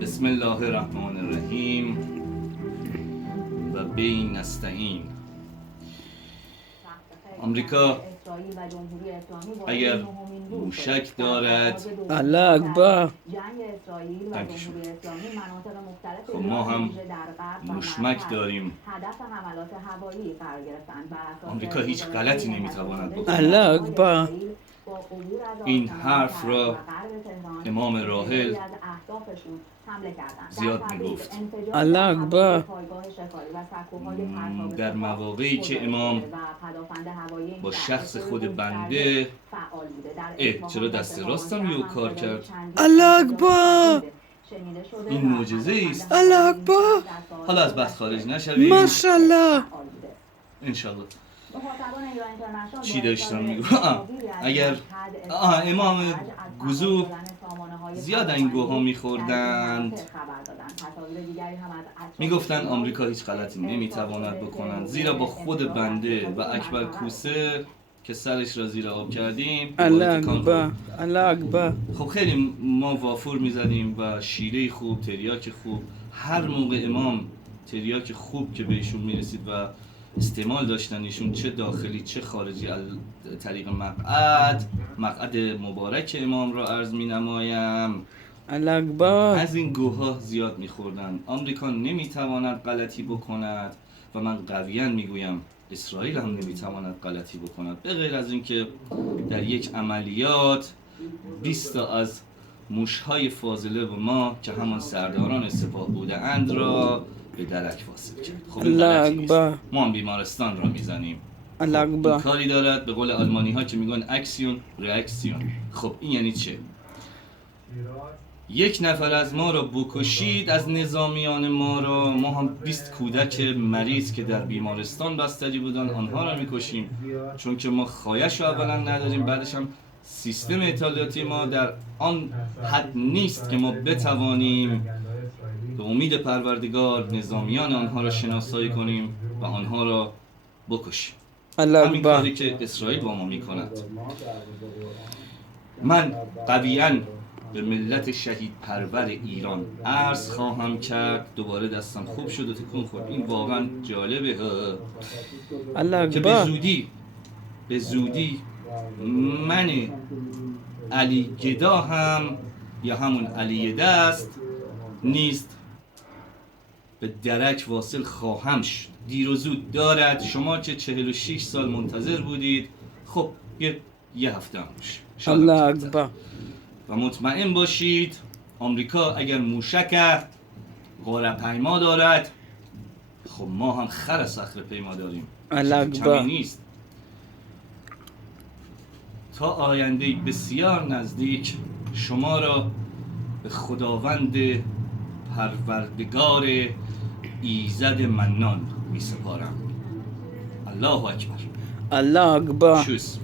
بسم الله الرحمن الرحیم و بین نستعین. آمریکا اگر موشک دارد، الله اکبر، خب ما هم موشمک داریم. آمریکا هیچ غلطی نمیتواند بکنه. الله اکبر. این حرف را امام راحل زیاد میگفت. الله اکبر. در مواقعی که امام با شخص خود بنده چرا دست راستم یو کار کرد؟ الله اکبر. این معجزه است. الله اکبر. حالا از بحث خارج نشویم. ماشاءالله. انشالله. چی داشتم میگم؟ اگر امام گوزو زیاد این گوها میخوردند، میگفتند آمریکا هیچ غلطی نمیتواند بکنند، زیرا با خود بنده و اکبر کوسه که سرش را زیر آب کردیم. الله اکبر. الله اکبر. خب خیلی ما وافور میزدیم و شیره خوب، تریاک خوب. هر موقع امام تریاک خوب که بهشون میرسید و استعمال داشتن ایشون، چه داخلی چه خارجی، طریق مقعد مبارک امام را عرض می نمایم. الله اکبر. از این گوها زیاد می خوردن. آمریکا نمی تواند غلطی بکند و من قویاً می گویم اسرائیل هم نمی تواند غلطی بکند، به غیر از اینکه در یک عملیات 20 تا از موشهای فاضله و ما که همان سرداران سپاه بودند را به درک واصل کرد. خب این غلطی نیست. ما هم بیمارستان را میزنیم. الله اکبر. این کاری دارد به قول آلمانی ها که میگن اکسیون ریاکسیون. خب این یعنی چه؟ یک نفر از ما را بکشید، از نظامیان ما را، ما هم 20 کودک مریض که در بیمارستان بستری بودن آنها را میکشیم، چون که ما خایش رو اولا نداریم، بعدش هم سیستم اطلاعاتی ما در آن حد نیست که ما بتوانیم به امید پروردگار نظامیان آنها را شناسایی کنیم و آنها را بکشیم. همین کاری که اسرائیل با ما میکند. من قویاً به ملت شهید پرور ایران عرض خواهم کرد، دوباره دستم خوب شد و تکون خورد، این واقعا جالبه که به زودی من علی گدا هم یا همون علی دست نیست به درک واصل خواهم شد. دیر و زود دارد. شما که 46 سال منتظر بودید، خب یه هفته هم باشه. الله اکبر. و مطمئن باشید آمریکا اگر موشک غاره‌پیما دارد، خب ما هم خر صخره پیما داریم. الله اکبر. کمی نیست. تا آینده بسیار نزدیک شما را به خداوند پروردگار ایزد منان می سپارم. الله اکبر. الله اکبر. شوس